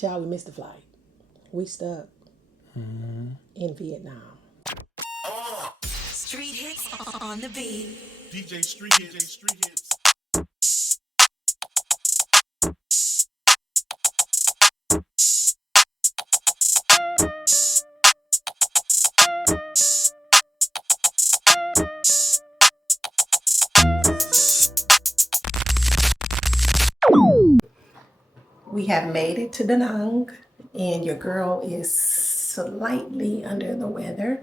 Y'all, we missed the flight. We stuck in Vietnam. Street hits on the beat. Street hits. We have made it to Da Nang, and your girl is slightly under the weather.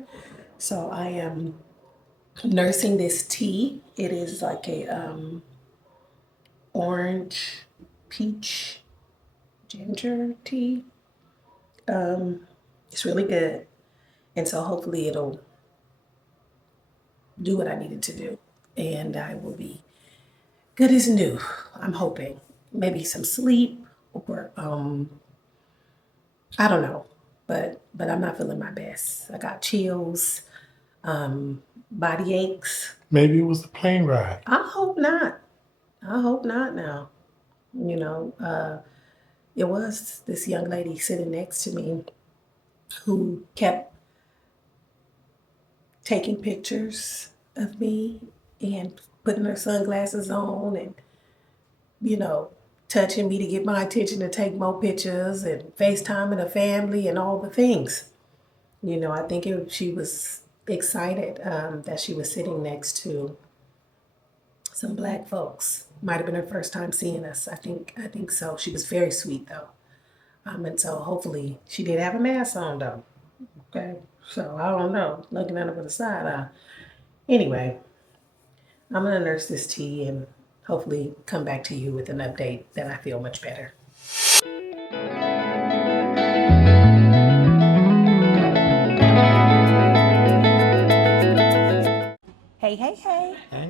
So I am nursing this tea. It is like a orange peach ginger tea. It's really good. And so hopefully it'll do what I need it to do. And I will be good as new. I'm hoping. Maybe some sleep or I don't know. But I'm not feeling my best. I got chills, body aches. Maybe it was the plane ride. I hope not. I hope not now. You know, it was this young lady sitting next to me who kept taking pictures of me and putting her sunglasses on and, you know, touching me to get my attention to take more pictures and FaceTiming her family and all the things. You know, I think she was excited that she was sitting next to some black folks. Might have been her first time seeing us. I think so. She was very sweet though. And so hopefully she did have a mask on though. Okay. So I don't know. Looking at her with a side eye. Anyway, I'm gonna nurse this tea and hopefully come back to you with an update that I feel much better. Hey, hey, hey. Hey.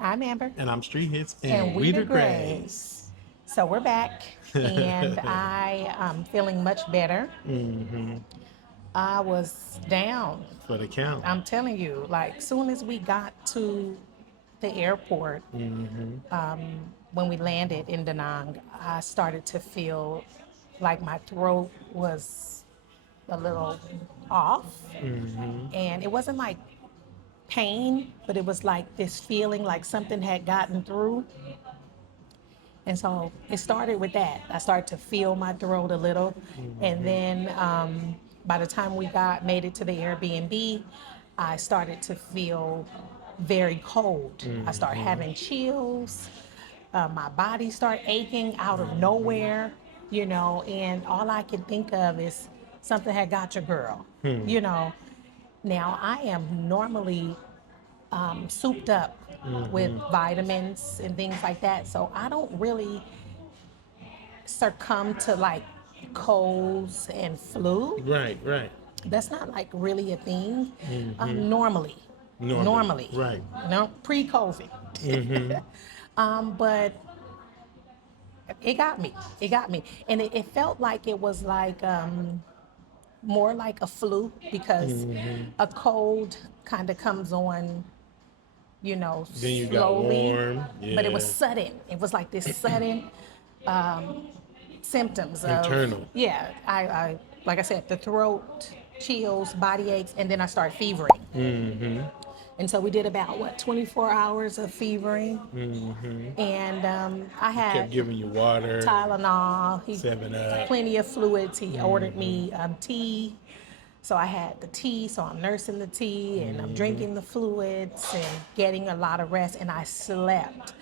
I'm Amber. And I'm Street Hits. And we the DeGrays. Grays. So we're back, and I am feeling much better. I was down. For the count. I'm telling you, like, soon as we got to the airport, when we landed in Da Nang, I started to feel like my throat was a little off. And it wasn't like pain, but it was like this feeling like something had gotten through. And so it started with that. I started to feel my throat a little. And then by the time we made it to the Airbnb, I started to feel very cold. I started having chills. My body started aching out of nowhere, you know, and all I can think of is something had got your girl, you know. Now, I am normally souped up with vitamins and things like that, so I don't really succumb to like colds and flu. Right. That's not like really a thing. Normally. Right. No, pre-COVID. But it got me. And it felt like it was like more like a flu because a cold kind of comes on, you know, Then you slowly. got warm. Yeah. But it was sudden. It was like this sudden symptoms of Internal. Yeah, I like I said, the throat, chills, body aches, and then I started fevering. And so we did about 24 hours of fevering. And I had Kept giving you water. Tylenol. He 7-Up. plenty of fluids. He ordered me tea. So I had the tea, so I'm nursing the tea and I'm drinking the fluids and getting a lot of rest. And I slept.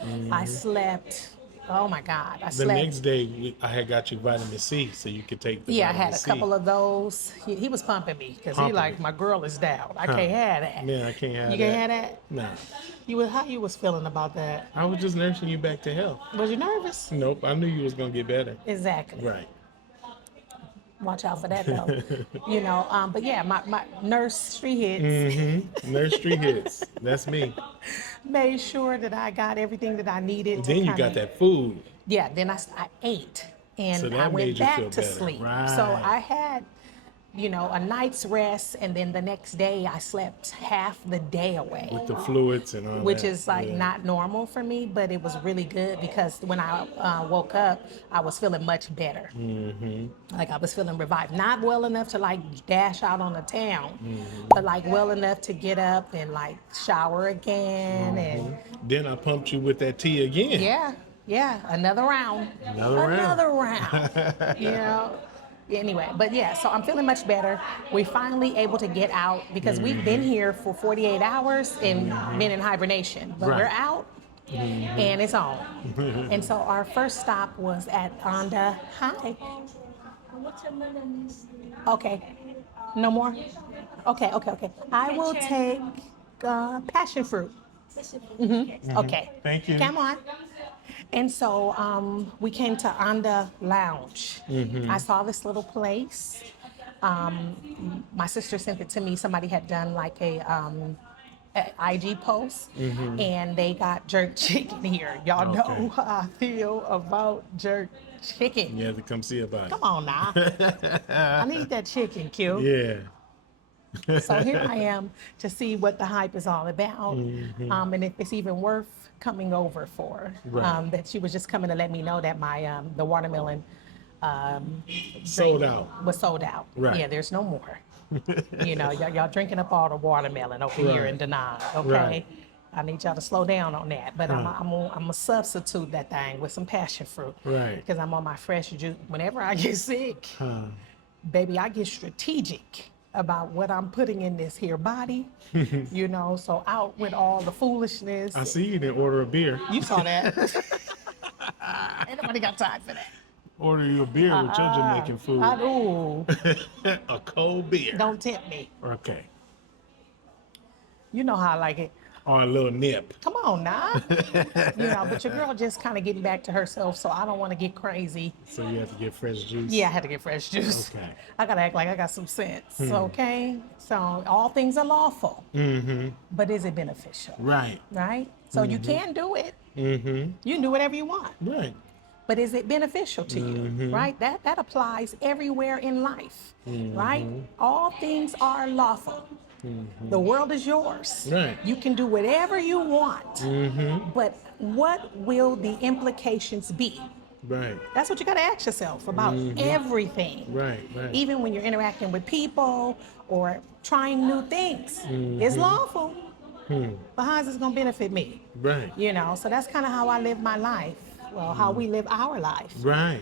Oh my God, I The slept. next day, I had got you vitamin C so you could take the Yeah, I vitamin had a C. couple of those. He was pumping me because he Pumping like, you. my girl is down. I can't have that. Yeah, I can't have You that. can't have that? Nah. How you was feeling about that? I was just nursing you back to health. Was you nervous? Nope, I knew you was going to get better. Exactly. Right. Watch out for that though. But yeah, my nursery hits Nursery hits. That's me. made sure that I got everything that I needed to Then you kind got of, that food. yeah, then I ate So and I that went made you feel back to better. sleep. So Right. I had, a night's rest, and then the next day I slept half the day away, With the fluids and all which that. is like Yeah. not normal for me, but it was really good because when I woke up, I was feeling much better. Like I was feeling revived. Not well enough to like dash out on the town, but like well enough to get up and like shower again and Then I pumped you with that tea again. yeah, another round. Another round. Another round. Anyway, but yeah, so I'm feeling much better. We're finally able to get out because we've been here for 48 hours and been in hibernation, but we're Right. out and it's on. And so our first stop was at Onda. Hi. Okay. No more? Okay. I will take passion fruit. Okay. Thank you. Come on. And so we came to Anda Lounge. I saw this little place. My sister sent it to me. Somebody had done like a IG post, and they got jerk chicken here. Y'all know how I feel about jerk chicken. You have to come see about it. Come on now. I need that chicken, Q. Yeah. So here I am to see what the hype is all about, and if it's even worth coming over for. Right. That she was just coming to let me know that my the watermelon Sold drink out. was sold out. Right. Yeah, there's no more. Y'all drinking up all the watermelon over here in Da Nang. Okay. Right. I need y'all to slow down on that, but I'm gonna substitute that thing with some passion fruit, Right. Because I'm on my fresh juice. Whenever I get sick, baby, I get strategic about what I'm putting in this here body, so out with all the foolishness. I see you didn't order a beer. You saw that. Ain't nobody got time for that. Order you a beer with your Jamaican food. I do. A cold beer. Don't tempt me. Okay. You know how I like it. Or a little nip. Come on now. But your girl just kind of getting back to herself, so I don't want to get crazy. So you have to get fresh juice. Yeah, I had to get fresh juice. Okay. I gotta act like I got some sense, okay? So all things are lawful, but is it beneficial? Right. Right? So you can do it. You can do whatever you want, Right. but is it beneficial to you? Right? That applies everywhere in life, right? All things are lawful. The world is yours. Right. You can do whatever you want, but what will the implications be? Right. That's what you got to ask yourself about everything. Right. Even when you're interacting with people or trying new things. It's lawful. But how is this going to benefit me? Right. So that's kind of how I live my life. Well, how we live our life. Right.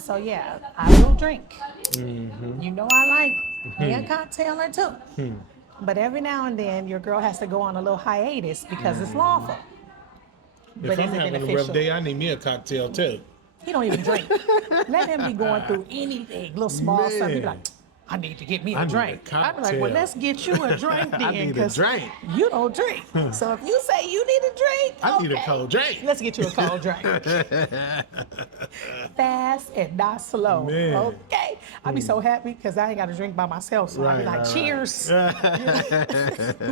So yeah, I will drink. I like me a cocktail or two. But every now and then, your girl has to go on a little hiatus because it's lawful. If But I'm is it having a rough beneficial? day, I need me a cocktail too. He don't even drink. Let him be going through anything, little small stuff. He be Man. like, I need to get me I a need a drink. I'd be like, well, cocktail. let's get you a drink then. I need a 'cause drink. You don't drink. So if you say you need a drink, I need a okay, cold drink. Let's get you a cold drink. Fast and not slow. Man. Okay. I'd be so happy because I ain't got to drink by myself. So I'd be like, cheers.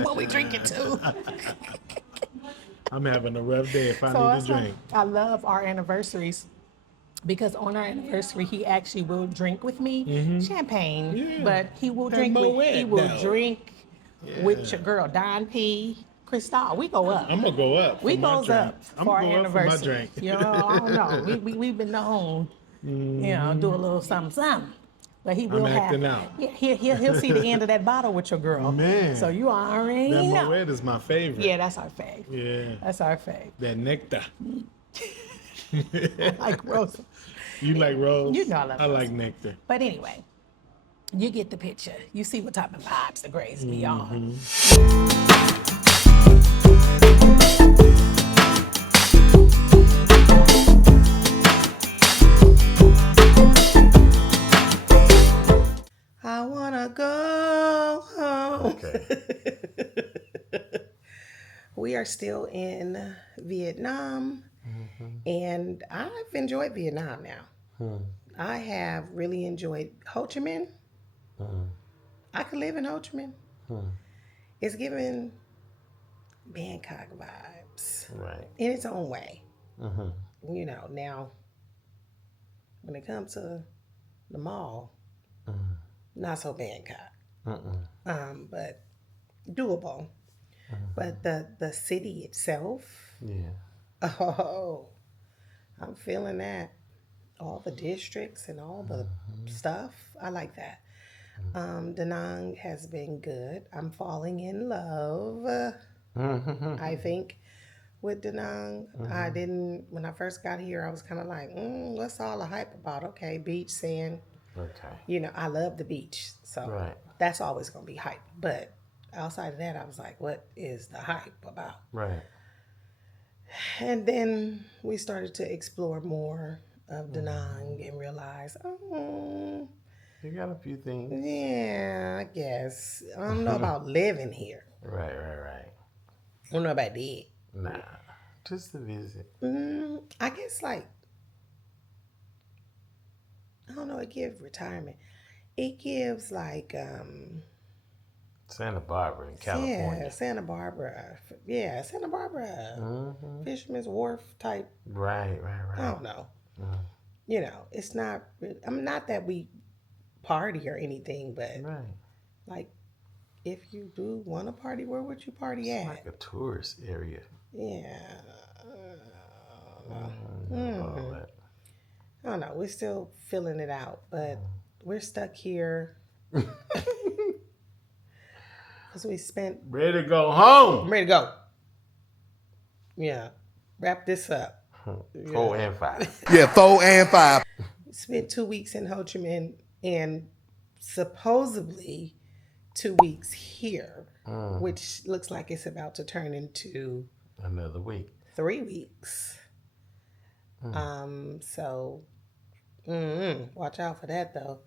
What we drinking to? I'm having a rough day if I So need a it's like, drink. I love our anniversaries because on our anniversary he actually will drink with me champagne, Yeah. but he will That drink with Moet, he will though. drink with your girl Don P. Cristal. We go up. I'm gonna go up. We for my goes drink. up I'm for our gonna go up for my anniversary. drink. I don't know. We've been known, do a little something. But he will acting have. out. Yeah, he'll see the end of that bottle with your girl. Man. So you already That know. Moet is my favorite. Yeah, that's our fave. Yeah. That's our fave. That nectar. Like Rosa. You like rose? You know I love I rose. like nectar. But anyway, you get the picture. You see what type of vibes the Grays be on. I wanna go home. Okay. We are still in Vietnam, and I've enjoyed Vietnam now. I have really enjoyed Ho Chi Minh. I could live in Ho Chi Minh. It's giving Bangkok vibes Right. in its own way. You know, now when it comes to the mall, not so Bangkok, but doable. But the city itself, Yeah. oh, I'm feeling that. All the districts and all the stuff, I like that. Da Nang has been good. I'm falling in love. I think with Da Nang, I didn't. When I first got here, I was kind of like, what's all the hype about? Okay, beach, sand. Okay. You know, I love the beach, so Right. that's always gonna be hype. But outside of that, I was like, what is the hype about? Right. And then we started to explore more of Da Nang and realize, oh, You got a few things. yeah, I guess. I don't know about living here. Right. I don't know about that. Nah. Just a visit. I guess like, I don't know, it gives retirement. It gives like, Santa Barbara in California. yeah, Santa Barbara. Yeah, Santa Barbara. Fisherman's Wharf type. Right. I don't know. You know, it's not, I mean, not that we party or anything, but Right. like, if you do want to party, where would you party It's at? like a tourist area. Yeah. All that. I don't know. We're still filling it out, but we're stuck here because we spent. Ready to go home. I'm ready to go. Yeah. Wrap this up. 4 and 5. Yeah, 4 and 5. Spent 2 weeks in Ho Chi Minh and supposedly 2 weeks here, which looks like it's about to turn into Another week. 3 weeks. So watch out for that though.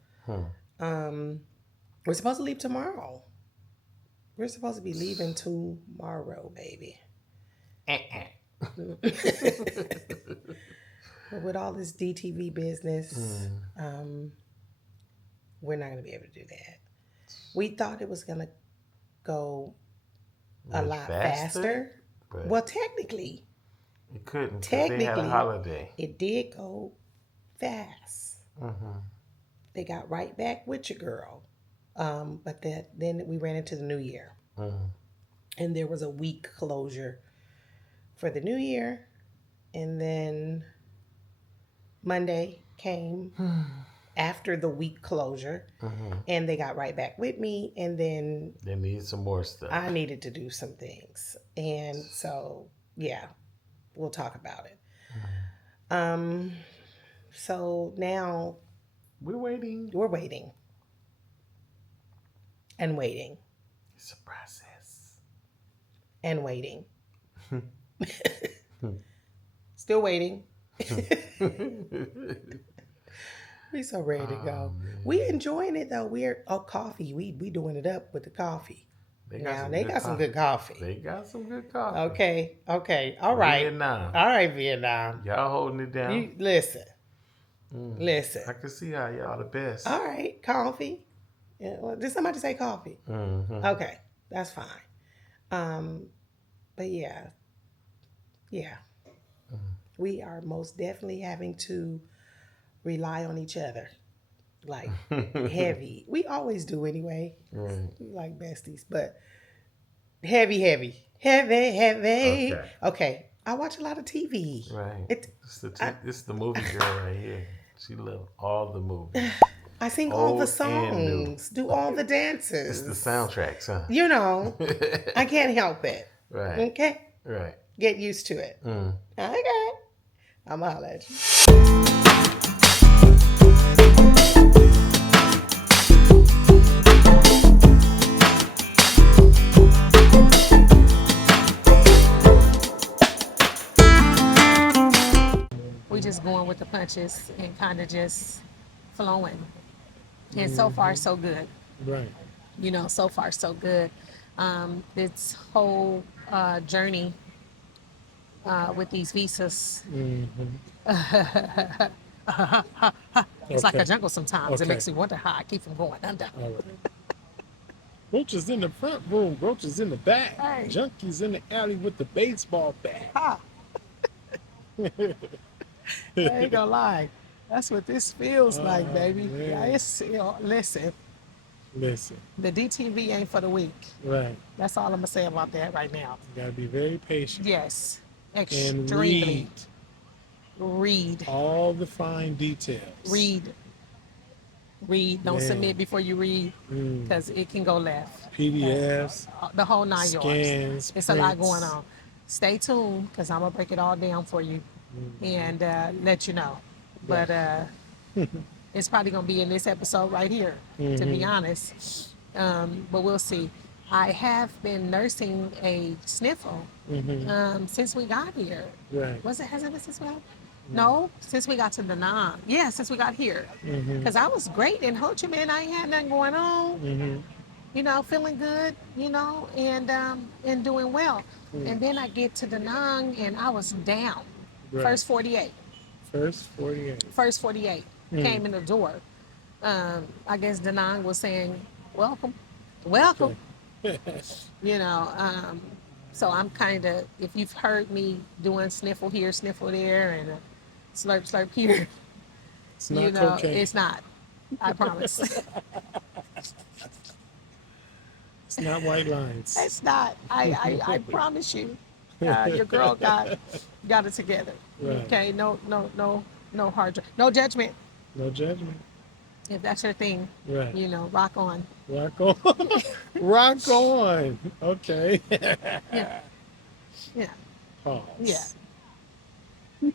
We're supposed to leave tomorrow. We're supposed to be leaving tomorrow, baby. But with all this DTV business, we're not going to be able to do that. We thought it was going to go a Much lot faster. but Well, technically, it couldn't. 'Cause they had a technically, holiday. it did go fast. They got right back with your girl. But then we ran into the new year. And there was a week closure for the new year. And then Monday came after the week closure. And they got right back with me. And then They need some more stuff. I needed to do some things. And so, yeah, we'll talk about it. So now We're waiting. we're waiting and waiting It's a process. and waiting. Still waiting. We so ready to go. We enjoying it though. We're coffee. We doing it up with the coffee. They got some good coffee. They got some good coffee. Okay. All right. Vietnam. All right, Vietnam. Y'all holding it down. You listen. Listen. I can see how y'all the best. All right, coffee. Yeah, well, did somebody say coffee? Okay, that's fine. But yeah, we are most definitely having to rely on each other, like heavy. We always do anyway. Right. We like besties, but heavy. Okay. I watch a lot of TV. Right. It's It's the movie girl right here. She loves all the movies. I sing all the Old and new. songs, do all the dances. It's the soundtracks, huh? You know, I can't help it. Right. Okay? Right. Get used to it. Okay. I'm going to holler at you. We just going with the punches and kind of just flowing. And so far, so good. Right. You know, so far so good. This whole journey with these visas It's like Okay. a jungle sometimes. It Okay. makes you wonder how I keep from going under. All right. Roaches in the front room, roaches in the back. Hey. Junkies in the alley with the baseball bat. Ha! I ain't gonna lie. That's what this feels like, baby. Yeah, man. it's, listen, Listen, the DTV ain't for the weak. right. That's all I'm gonna say about that right now. You gotta be very patient Yes, and extremely. Read. all the fine details. Read. Don't Man. submit before you read, Mm. because it can go left. PDFs, The whole 9 yards. scans, It's a lot prints. going on. Stay tuned, because I'm gonna break it all down for you and let you know. But it's probably gonna be in this episode right here, to be honest. But we'll see. I have been nursing a sniffle since we got here. Right. Has it been since we got? No, since we got to Da Nang. Yeah, since we got here. Because I was great in Ho Chi Minh. I ain't had nothing going on. Feeling good, and doing well. And then I get to Da Nang and I was down. Right. First 48. First 48. Came in the door. I guess Da Nang was saying, welcome. So I'm kind of, if you've heard me doing sniffle here, sniffle there, and slurp, slurp here, It's not cocaine. it's not. I promise. It's not white lines. It's not. I promise you. Your girl got it together. Right. Okay. No hard. No judgment. No judgment. If that's your thing. Right. Rock on. Rock on. Rock on. Okay. Yeah. Yeah. Pause. Yeah.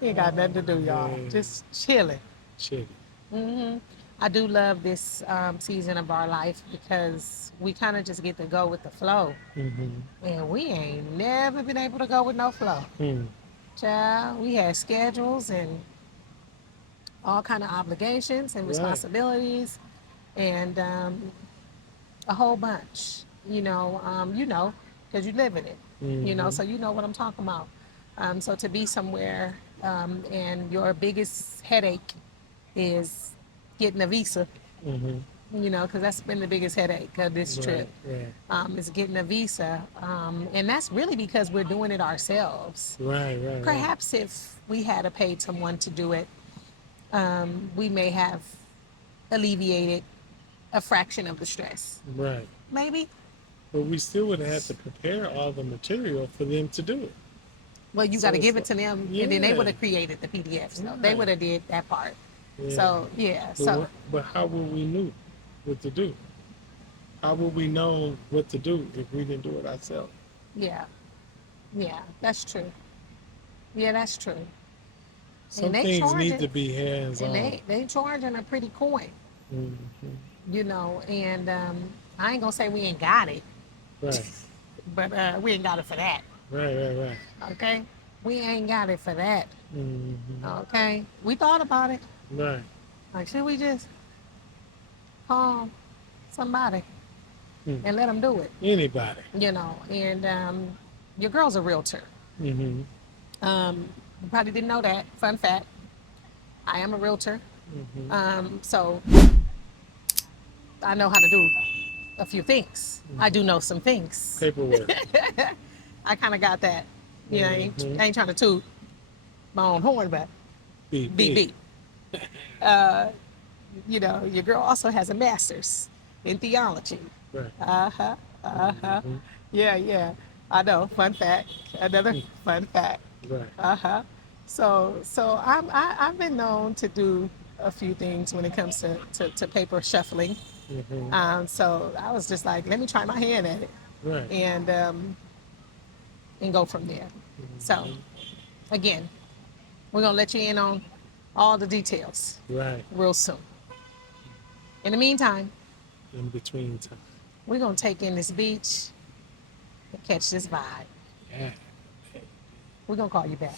We ain't got nothing to do, y'all. man. Just chilling. Chitty. I do love this season of our life because we kind of just get to go with the flow. And we ain't never been able to go with no flow. Child, we had schedules and all kind of obligations and Right. responsibilities and a whole bunch, because you live in it, so you know what I'm talking about. So to be somewhere and your biggest headache is getting a visa, because that's been the biggest headache of this trip, is getting a visa. And that's really because we're doing it ourselves. Right. Perhaps if we had paid someone to do it, we may have alleviated a fraction of the stress. Right. Maybe. But we still would have had to prepare all the material for them to do it. Well, you So got to it's give like- it to them, and then they Yeah. would have created the PDFs. So they Right. would have did that part. Yeah. So yeah. So But how would we know what to do? How would we know what to do if we didn't do it ourselves? yeah, that's true. Yeah, that's true. Some And they things charge need it. to be hands on. And they charging a pretty coin, and I ain't gonna say we ain't got it, Right. but we ain't got it for that. Right. Okay, we ain't got it for that. Mm-hmm. Okay, we thought about it. Right. Like, should we just call somebody and let them do it? Anybody. And your girl's a realtor. Mm-hmm. You probably didn't know that. Fun fact: I am a realtor. So I know how to do a few things. I do know some things. Paperwork. I kind of got that. I ain't trying to toot my own horn, but beep. Your girl also has a master's in theology. Right. Yeah. I know. Fun fact. Another fun fact. Right. So I've been known to do a few things when it comes to paper shuffling. So I was just like, let me try my hand at it, Right. and go from there. So again, we're gonna let you in on all the details Right. real soon. In the meantime, In between time. we're gonna take in this beach and catch this vibe. Yeah. We're gonna call you back.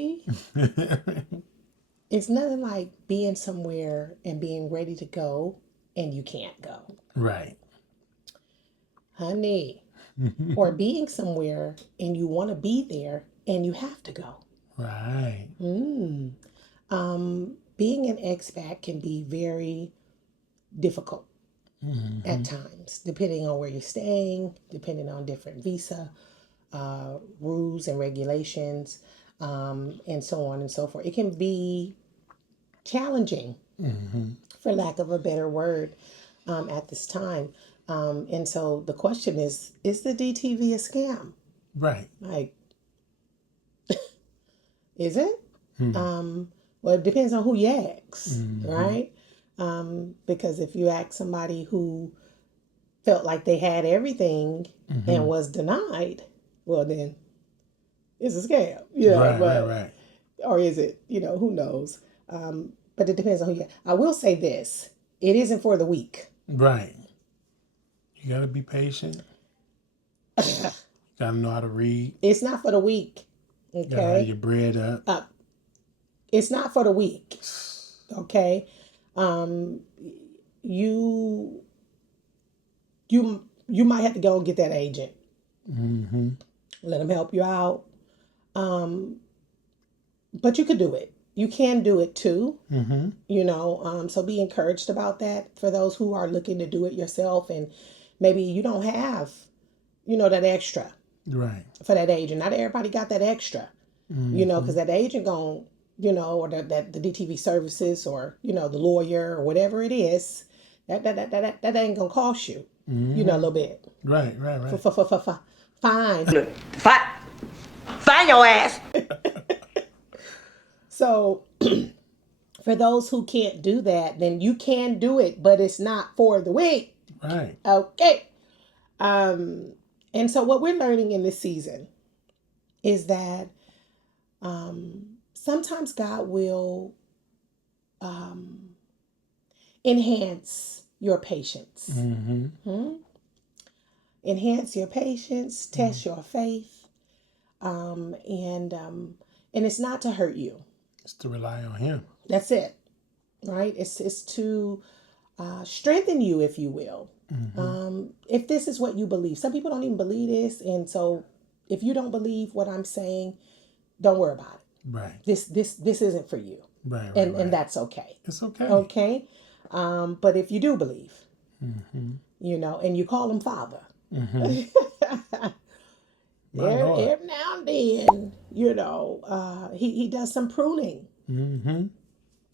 honey, it's nothing like being somewhere and being ready to go and you can't go. Right. Honey. Or being somewhere and you want to be there and you have to go. Right. Being an expat can be very difficult at times, depending on where you're staying, depending on different visa rules and regulations, and so on and so forth. It can be challenging, for lack of a better word, at this time. And so the question is the DTV a scam? Right. Like, is it? Well, it depends on who you ask, right? Because if you ask somebody who felt like they had everything and was denied, well, then it's a scam. Yeah, Right. or is it? Who knows? But it depends on who you. I will say this: it isn't for the weak. Right. You gotta be patient. Gotta know how to read. It's not for the weak. Gotta have Okay, your bread up. it's not for the weak. Okay, you you might have to go and get that agent. Let them help you out. But you could do it. You can do it too. So be encouraged about that for those who are looking to do it yourself, and maybe you don't have, that extra Right. for that agent. Not everybody got that extra, because that agent going, or that the DTV services, or the lawyer or whatever it is, that ain't gonna cost you, a little bit. Right. Fine. Find your ass. So for those who can't do that, then you can do it, but it's not for the weak. Right. Okay. And so what we're learning in this season is that sometimes God will enhance your patience. Enhance your patience, test your faith, and it's not to hurt you. It's to rely on Him. That's it, right? It's to strengthen you, if you will. If this is what you believe, some people don't even believe this, and so if you don't believe what I'm saying, don't worry about it. Right. This isn't for you, Right. and that's okay. It's okay. Okay, but if you do believe, and you call him Father, every now and then, he does some pruning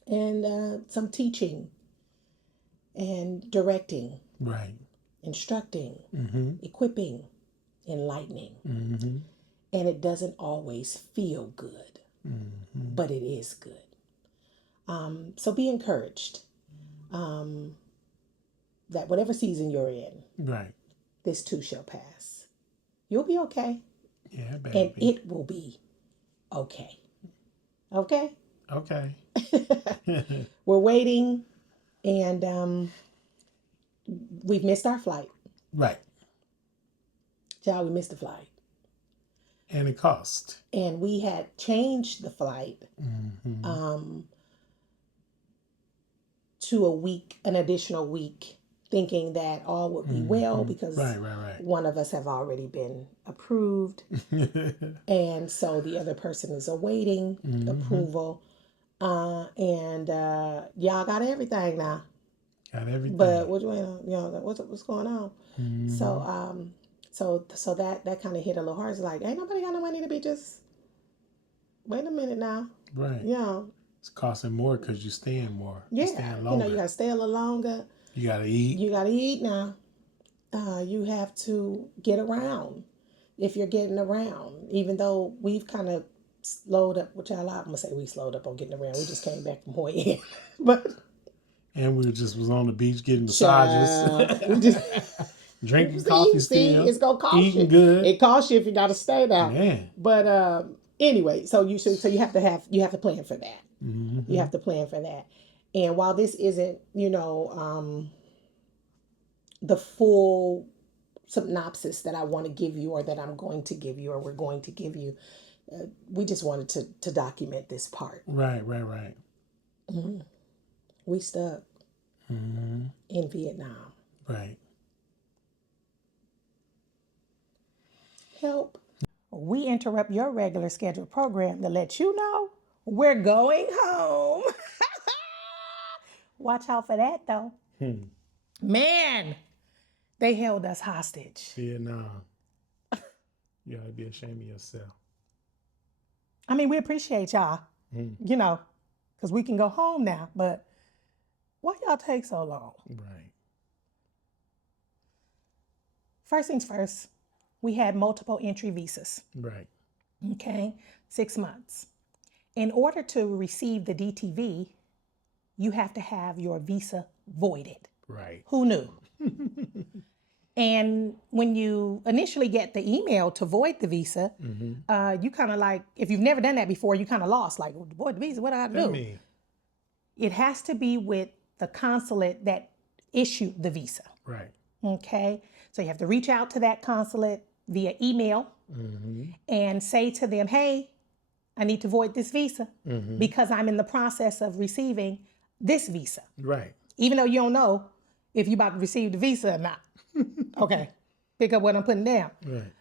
and some teaching and directing, Right. instructing, equipping, enlightening. And it doesn't always feel good, but it is good. So be encouraged that whatever season you're in, Right. this too shall pass. You'll be okay. Yeah, baby. And it will be okay. Okay? Okay. We're waiting, and we've missed our flight. Right. Child, we missed the flight. And it cost. And we had changed the flight to an additional week, thinking that all would be well because Right. one of us have already been approved. And so the other person is awaiting approval. And y'all got everything now. Got everything. But what's going on? So that kind of hit a little hard. It's like, ain't nobody got no money to be just. Wait a minute now. Right. Yeah. It's costing more because you're staying more. Yeah. You're staying longer. You gotta stay a little longer. You gotta eat. You gotta eat now. You have to get around if you're getting around. Even though we've kind of slowed up, which I'm gonna say we slowed up on getting around. We just came back from Hawaii, but. And we was on the beach getting massages. Drinking coffee still. It's gonna cost eating you. Good. It costs you if you gotta stay there. Man. But anyway, so you have to plan for that. You have to plan for that. And while this isn't, the full synopsis that I want to give you, or that I'm going to give you, or we're going to give you, we just wanted to document this part. Right. We stuck in Vietnam. Right. Help. We interrupt your regular scheduled program to let you know we're going home. Watch out for that, though. Man, they held us hostage. Vietnam. You ought to be ashamed of yourself. I mean, we appreciate y'all, you know, because we can go home now, but why y'all take so long? Right. First things first, we had multiple entry visas, Right. okay? 6 months. In order to receive the DTV, you have to have your visa voided. Right. Who knew? And when you initially get the email to void the visa, you kind of like, if you've never done that before, you kind of lost. Like, void the visa, what do I do? Me. It has to be with the consulate that issued the visa. Right. Okay? So you have to reach out to that consulate via email and say to them, hey, I need to void this visa because I'm in the process of receiving this visa. Right. Even though you don't know if you're about to receive the visa or not. Okay. Pick up what I'm putting down. Right.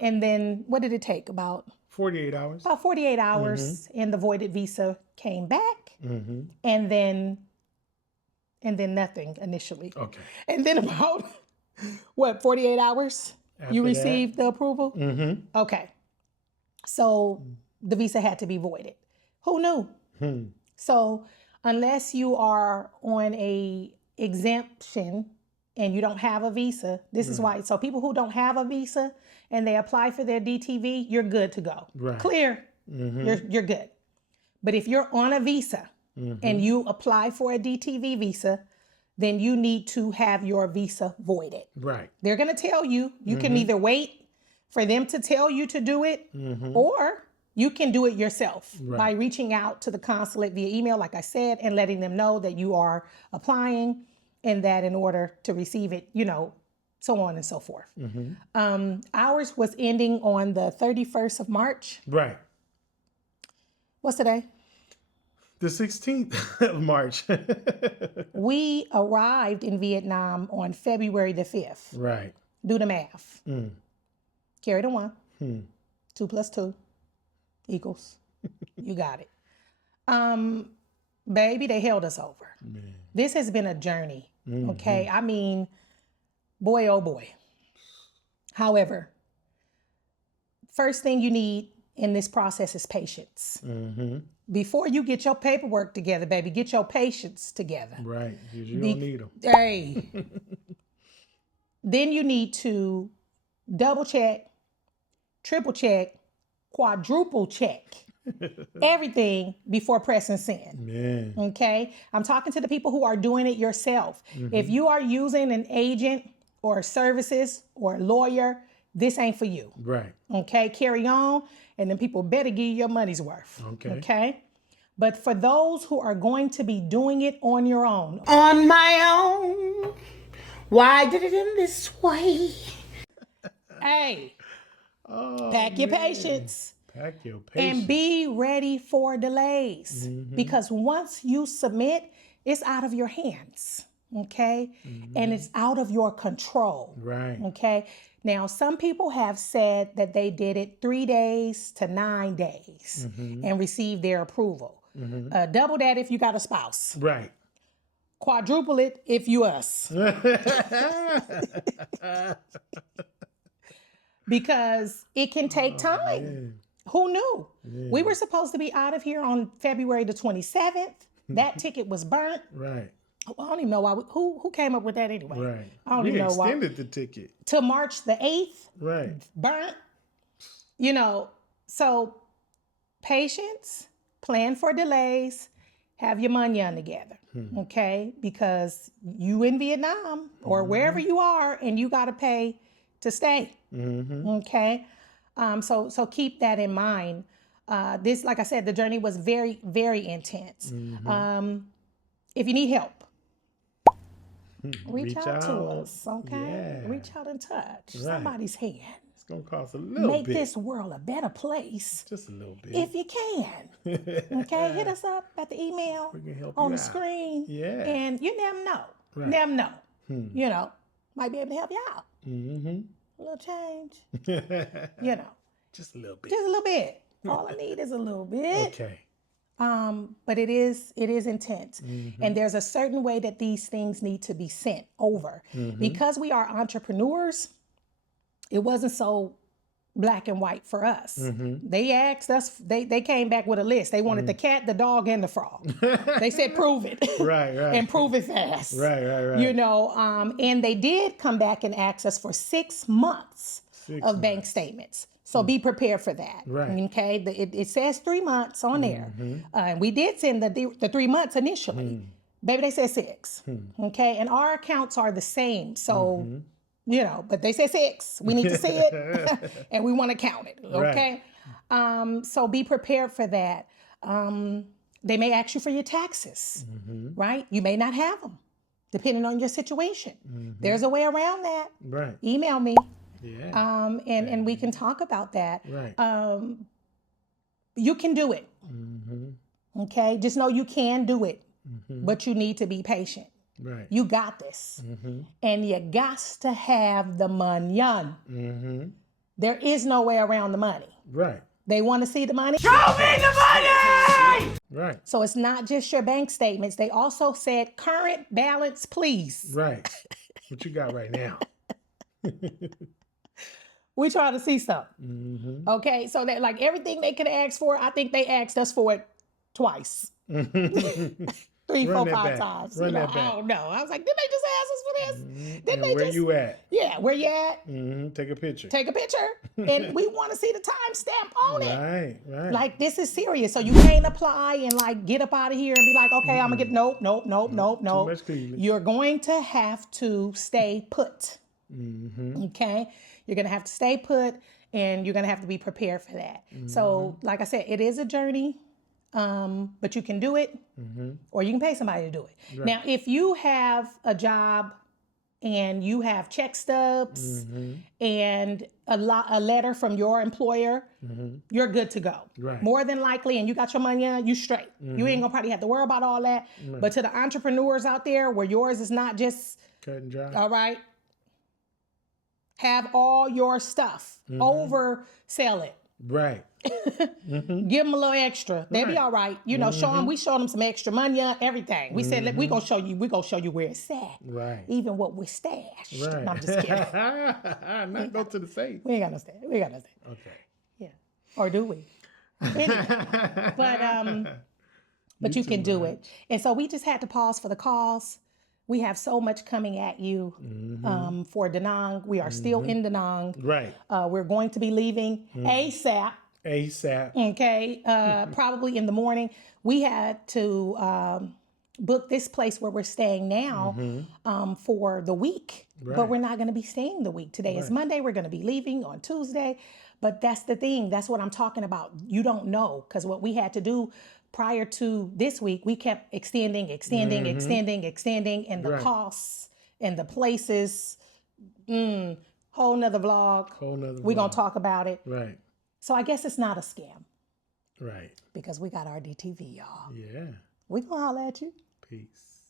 And then what did it take? About 48 hours. about 48 hours and the voided visa came back. And then nothing initially. Okay. And then about 48 hours After you that? received the approval? Okay. So the visa had to be voided. Who knew? So unless you are on a exemption and you don't have a visa, this is why. So people who don't have a visa and they apply for their DTV, you're good to go. Right. Clear. You're good. But if you're on a visa and you apply for a DTV visa, then you need to have your visa voided. Right. They're going to tell you, you can either wait for them to tell you to do it, or you can do it yourself by reaching out to the consulate via email, like I said, and letting them know that you are applying and that in order to receive it, you know, so on and so forth. Ours was ending on the 31st of March. Right. What's today? The 16th of March. We arrived in Vietnam on February the 5th. Right. Do the math. Carry the 1. 2 plus 2 equals. You got it. Baby, they held us over. Man. This has been a journey. Okay. I mean, boy, oh boy. However, first thing you need in this process is patience. Before you get your paperwork together, baby, get your patience together. Right. Because you don't need them. Hey. Then you need to double check, triple check, quadruple check everything before pressing send. Man. Okay? I'm talking to the people who are doing it yourself. If you are using an agent or services or a lawyer, this ain't for you. Right. Okay? Carry on, and then people better give you your money's worth. Okay. Okay? But for those who are going to be doing it on your own, On my own. Why did it end this way? hey, Oh, pack your man. patience. Pack your patience. And be ready for delays because once you submit, it's out of your hands, okay? And it's out of your control, Right. okay? Now, some people have said that they did it 3 days to 9 days and received their approval. Double that if you got a spouse. Right. Quadruple it if you us. Because it can take time. Man. Who knew? We were supposed to be out of here on February the 27th. That ticket was burnt. Right. I don't even know why. Who came up with that anyway? Right. I don't We even know why. extended the ticket. To March the 8th, Right. burnt. You know, so patience, plan for delays, have your money on together, okay? Because you in Vietnam or wherever you are and you got to pay to stay, okay? So keep that in mind. This, like I said, the journey was very, very intense. If you need help, reach out to us, okay? Yeah. Reach out and touch somebody's hand. It's gonna cost a little make bit. this world a better place Just a little bit. if you can. Okay, hit us up at the email We can help on you the out. screen. Yeah. And you never know. Right. Never know. You know, might be able to help you out. Mm-hmm. A little change. You know, Just a little bit. just a little bit. All I need is a little bit. Okay. But it is intense. And there's a certain way that these things need to be sent over. Because we are entrepreneurs, it wasn't so black and white for us. They asked us, they came back with a list. They wanted the cat, the dog, and the frog. They said, prove it. Right. And prove it fast. Right. You know, and they did come back and ask us for 6 months of bank statements. So be prepared for that. Right. Okay. It says 3 months on there. And we did send the 3 months initially. Baby, they said 6. Okay. And our accounts are the same. So, you know, but they said 6. We need to see it and we want to count it. Okay. So be prepared for that. They may ask you for your taxes, right? You may not have them, depending on your situation. There's a way around that. Right. Email me. Yeah. And we can talk about that. Right. You can do it. Okay. Just know you can do it, but you need to be patient. Right. You got this. And you got to have the money. There is no way around the money. Right. They want to see the money. Show me the money! Right. So it's not just your bank statements. They also said current balance, please. Right. What you got right now? We try to see something. Okay, so that like everything they could ask for, I think they asked us for it twice. 3, 4, 5 times. Run You know, that back. I don't know. I was like, did they just ask us for this? Didn't And they where just? you at? Yeah, where you at? Take a picture. Take a picture, and we want to see the timestamp on it. Right. Like this is serious, so you can't apply and like get up out of here and be like, okay, I'm gonna get nope. Too much cleavage. You're going to have to stay put. Okay, you're gonna have to stay put, and you're gonna have to be prepared for that. So, like I said, it is a journey, but you can do it, or you can pay somebody to do it. Right. Now, if you have a job and you have check stubs and a letter from your employer, you're good to go. Right. More than likely, and you got your money in, you straight. You ain't gonna probably have to worry about all that. But to the entrepreneurs out there where yours is not just, Cut and dry. all right, have all your stuff, oversell it. Right. Give them a little extra. They be Right. all right. You know, we showed them some extra money, everything. We said, we gonna show you where it's at. Right. Even what we stashed. Right. No, I'm just kidding. Not go to the safe. We ain't got no stash. We ain't got no stash. Okay. Yeah. Or do we? Anyway, but you can do it. And so we just had to pause for the cause. We have so much coming at you for Da Nang. We are still in Da Nang. Right. We're going to be leaving ASAP. Okay, probably in the morning. We had to book this place where we're staying now for the week, but we're not going to be staying the week. Today is Monday. We're going to be leaving on Tuesday. But that's the thing. That's what I'm talking about. You don't know, because what we had to do prior to this week, we kept extending, and the costs and the places. Whole nother vlog. We're going to talk about it. Right. So I guess it's not a scam, Right. because we got our DTV, y'all. Yeah. We gonna holler at you. Peace.